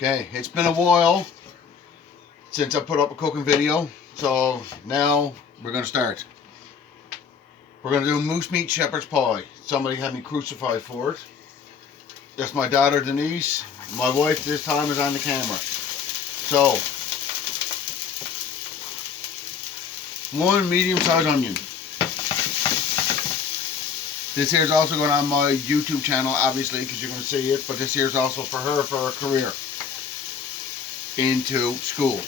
Okay, it's been a while since I put up a cooking video, so now we're going to start. We're going to do moose meat shepherd's pie. Somebody had me crucified for it. That's my daughter Denise. My wife this time is on the camera. So, 1 medium-sized onion. This here is also going on my YouTube channel, obviously, because you're going to see it. But this here is also for her, for her career into school.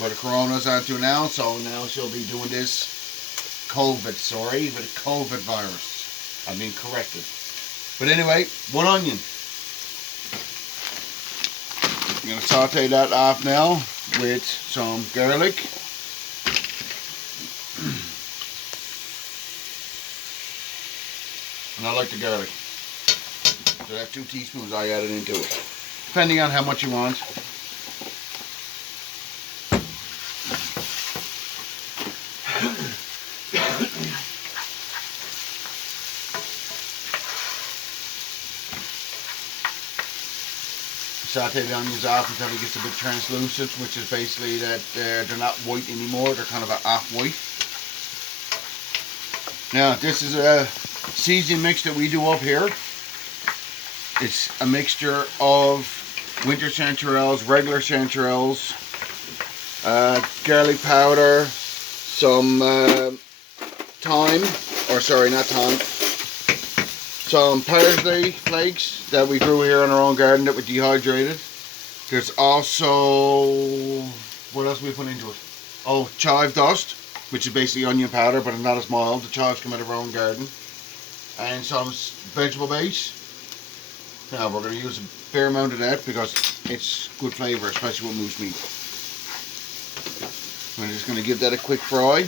But the corona's onto now, so now she'll be doing this COVID virus. I've been corrected. But anyway, 1 onion. I'm going to saute that off now with some garlic. And I like the garlic. So that's 2 teaspoons I added into it. Depending on how much you want. Saute the onions off until it gets a bit translucent, which is basically that they're not white anymore, they're kind of an off-white. Now, this is a seasoning mix that we do up here. It's a mixture of winter chanterelles, regular chanterelles, garlic powder, some thyme, or sorry, not thyme, some parsley flakes that we grew here in our own garden that we dehydrated. There's also, what else we put into it? Oh, chive dust, which is basically onion powder, but it's not as mild. The chives come out of our own garden. And some vegetable base. Now we're going to use a fair amount of that because it's good flavour, especially with moose meat. I'm just going to give that a quick fry.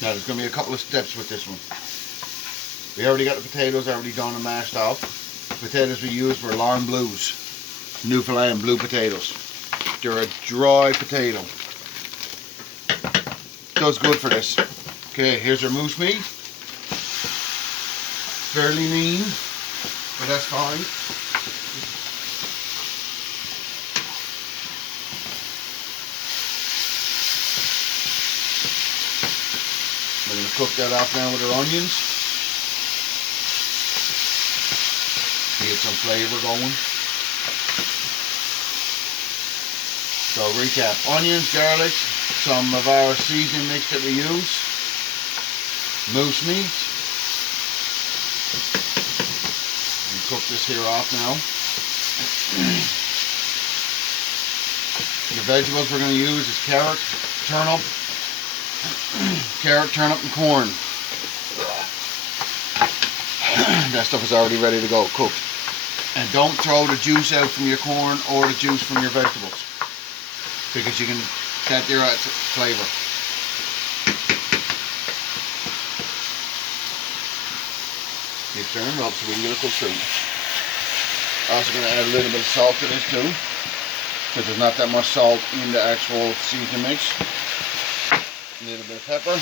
Now there's going to be a couple of steps with this one. We already got the potatoes already done and mashed up. The potatoes we use were Larn Blues, Newfoundland blue potatoes. They're a dry potato. Does good for this. Okay, here's our moose meat. Fairly lean, but that's fine. We're going to cook that off now with our onions. Get some flavor going. So recap, onions, garlic, some of our seasoning mix that we use, moose meat. And cook this here off now. The vegetables we're going to use is carrot, turnip, and corn. That stuff is already ready to go, cooked. And don't throw the juice out from your corn or the juice from your vegetables, because you can get their flavor. Keep stirring up so we can get it cooked through. Also going to add a little bit of salt to this too, because there's not that much salt in the actual seasoning mix. A little bit of pepper.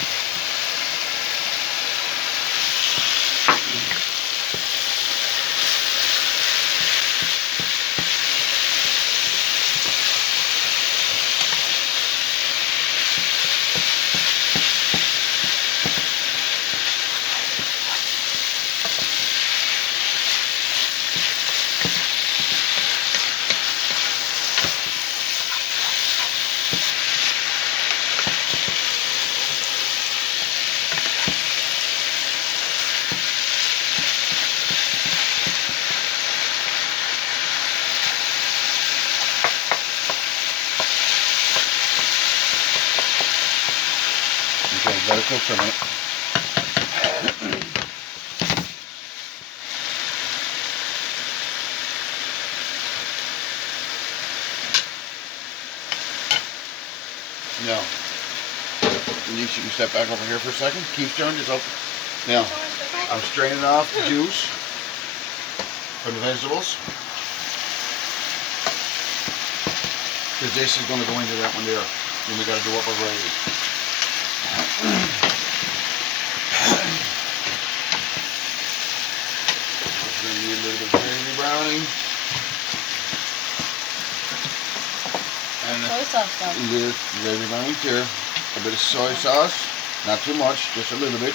Okay, let it cook for a minute. Now, Denise, you can step back over here for a second. Keep stirring this up. Now, I'm straining off the juice from the vegetables, because this is going to go into that one there. Then we got to do up our gravy. It's going to be a little bit gravy browning. And soy sauce though. A little gravy browning here. A bit of soy sauce. Not too much, just a little bit.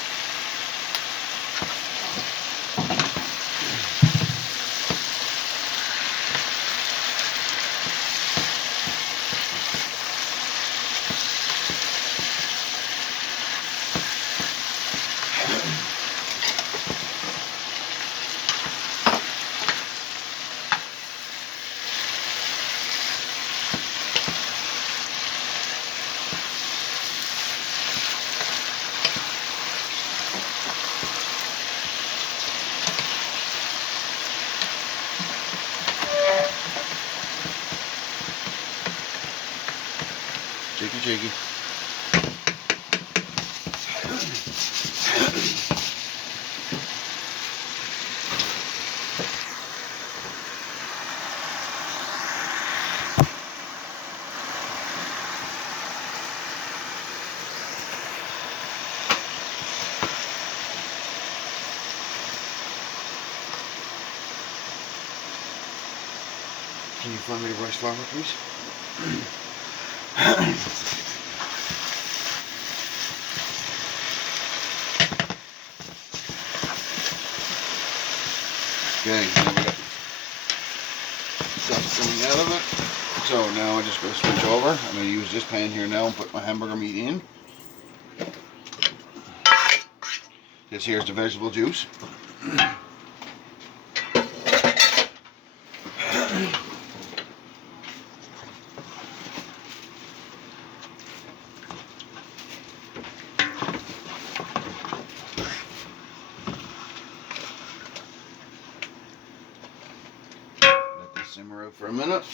Shaky. Can you find me the rice flour, please? Okay, now we got stuff coming out of it. So now I'm just going to switch over. I'm going to use this pan here now and put my hamburger meat in. This here's the vegetable juice. Simmer out for a minute.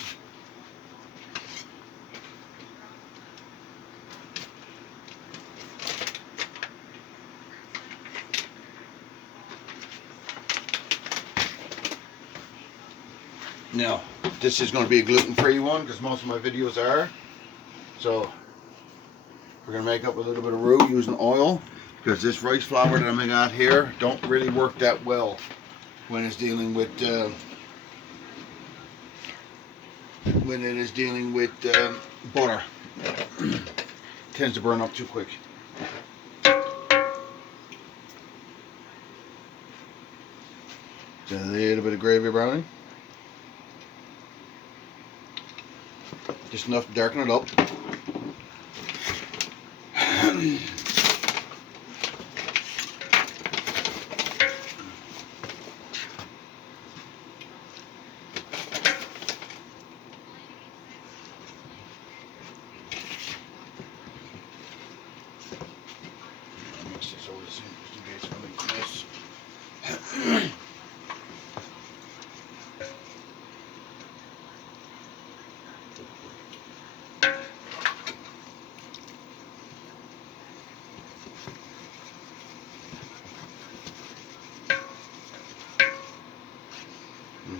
Now, this is going to be a gluten-free one because most of my videos are. So, we're going to make up a little bit of roux using oil because this rice flour that I'm got here don't really work that well when it's dealing with butter. Tends to burn up too quick. Just a little bit of gravy browning. Just enough to darken it up. Mix this over just in case I make a mess.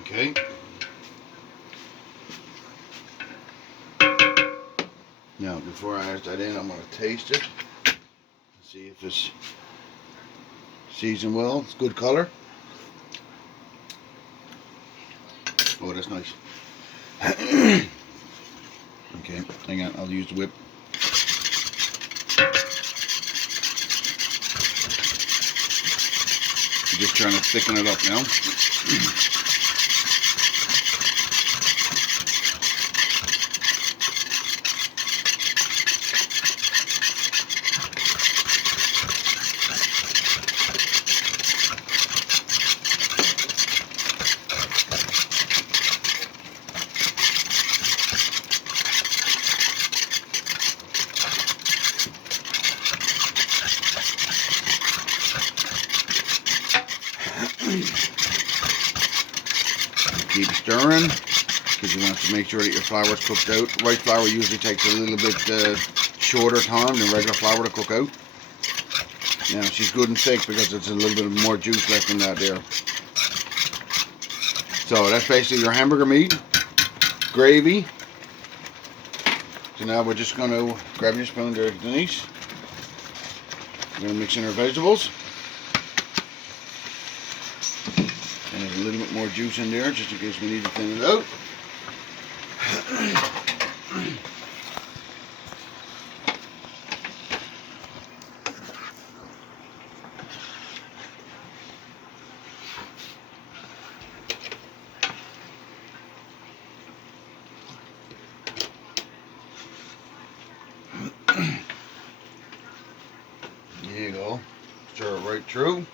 Okay. Now, before I add that in, I'm going to taste it. See if it's seasoned well. It's good color. Oh, that's nice. Okay, hang on. I'll use the whip. I'm just trying to thicken it up now. Keep stirring because you want to make sure that your flour is cooked out. White flour usually takes a little bit shorter time than regular flour to cook out. Now she's good and thick because it's a little bit more juice left in that there. So that's basically your hamburger meat, gravy. So now we're just going to grab your spoon there, Denise. We're going to mix in our vegetables. a little bit more juice in there just in case we need to thin it out. There you go. Stir it right through.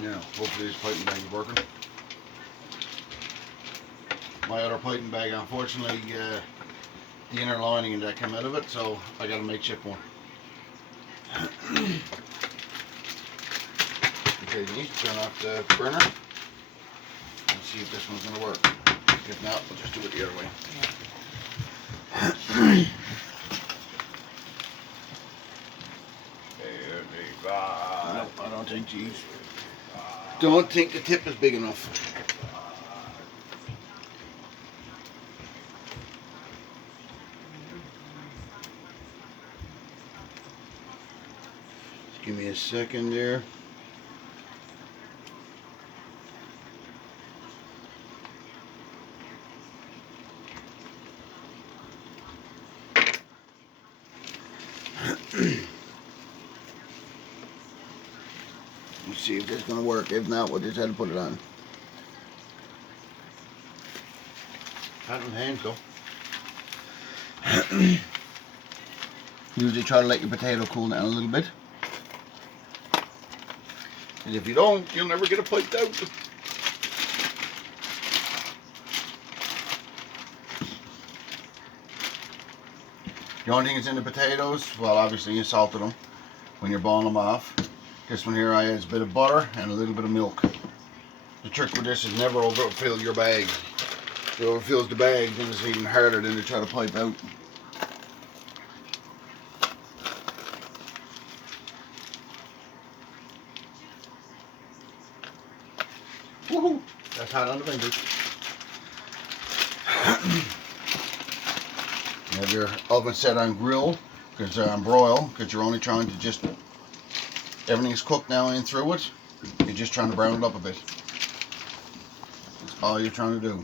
Now, hopefully this piping bag is working. My other piping bag, unfortunately, the inner lining and that came out of it, so I got a makeshift one. Okay, Denise, turn off the burner and see if this one's going to work. If not, we'll just do it the other way. No, I don't think, geez. Don't think the tip is big enough. Just give me a second there. Let's see if this is going to work. If not, we'll just have to put it on. Hat in hand, though. Usually try to let your potato cool down a little bit. And if you don't, you'll never get it piped out. The only thing that's in the potatoes, well, obviously you salted them when you're boiling them off. This one here I add a bit of butter and a little bit of milk. The trick with this is never overfill your bag. If it overfills the bag, then it's even harder than to try to pipe out. Woohoo! That's hot on the fingers. You have your oven set on grill, because on broil, because you're only trying to just, everything's cooked now in through it. You're just trying to brown it up a bit. That's all you're trying to do.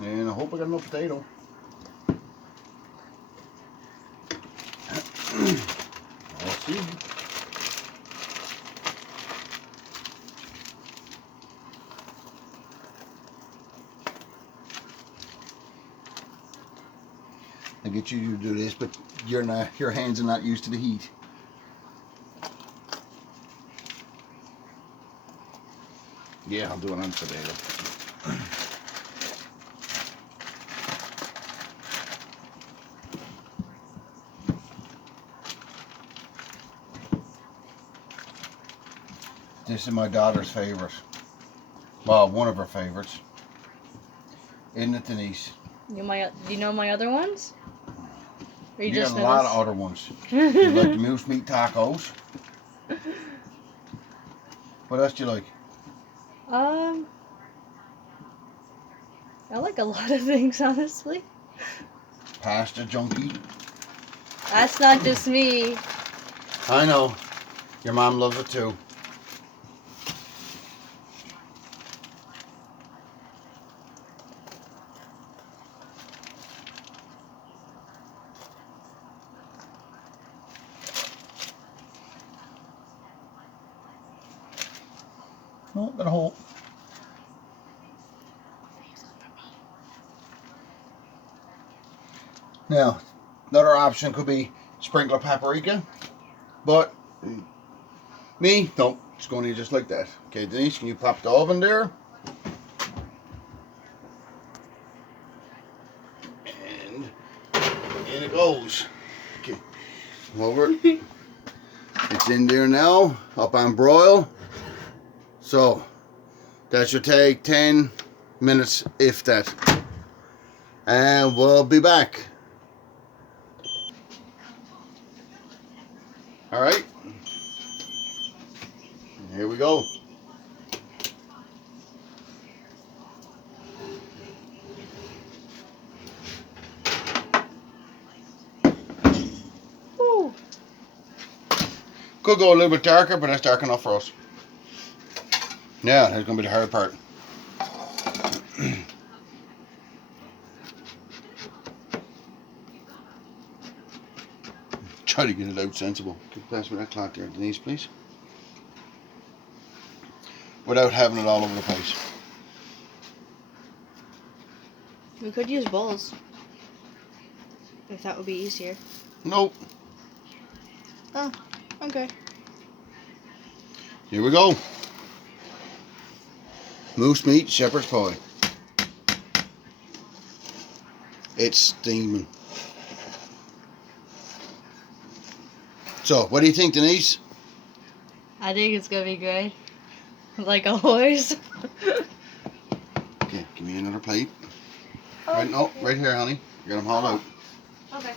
And I hope I got enough potato. I'll see. I get you to do this, but your hands are not used to the heat. Yeah, I'll do it on the potato. This is my daughter's favorite. Well, one of her favorites. Isn't it, Denise? Do you know my other ones? Or you just got a lot of other ones. You like the moose meat tacos. What else do you like? I like a lot of things, honestly. Pasta junkie. That's not just me. I know. Your mom loves it too. Oh, got a hole. Now, another option could be sprinkle paprika, but me, no, it's going to just like that. Okay, Denise, can you pop the oven there? And in it goes. Okay, over. It's in there now, up on broil. So, that should take 10 minutes, if that. And we'll be back. Alright. Here we go. Could go a little bit darker, but that's dark enough for us. Yeah, that's going to be the hard part. Try to get it out sensible. Could you pass me that cloth there, Denise, please? Without having it all over the place. We could use bowls. If that would be easier. Nope. Oh, okay. Here we go. Moose meat, shepherd's pie. It's steaming. So, what do you think, Denise? I think it's gonna be great. Like always. Okay, give me another plate. Oh, Right, no, right here, honey. I got them hauled out. Okay.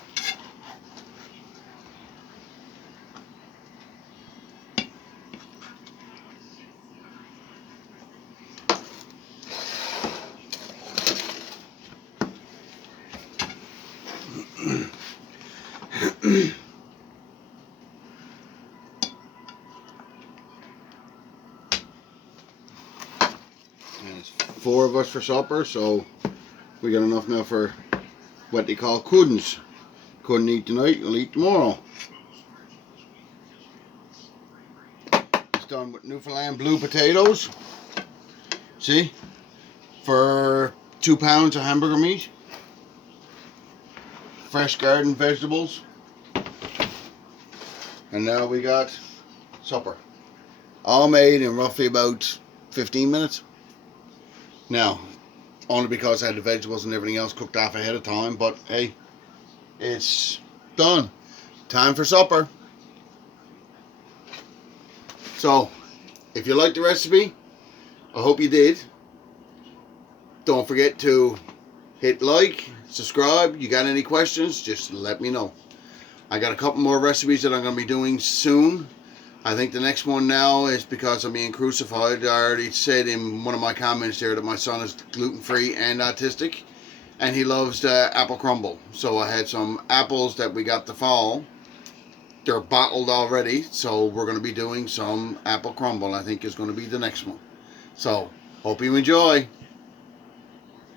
And it's 4 of us for supper, so we got enough now for what they call couldn'ts. Couldn't eat tonight, you'll eat tomorrow. It's done with Newfoundland blue potatoes. See? For 2 pounds of hamburger meat. Fresh garden vegetables. And now we got supper. All made in roughly about 15 minutes. Now, only because I had the vegetables and everything else cooked off ahead of time, but hey, it's done. Time for supper. So, if you liked the recipe, I hope you did. Don't forget to hit like, subscribe. You got any questions, just let me know. I got a couple more recipes that I'm going to be doing soon. I think the next one now is because I'm being crucified. I already said in one of my comments there that my son is gluten-free and autistic, and he loves the apple crumble. So I had some apples that we got the fall. They're bottled already, so we're going to be doing some apple crumble. I think is going to be the next one. So, hope you enjoy.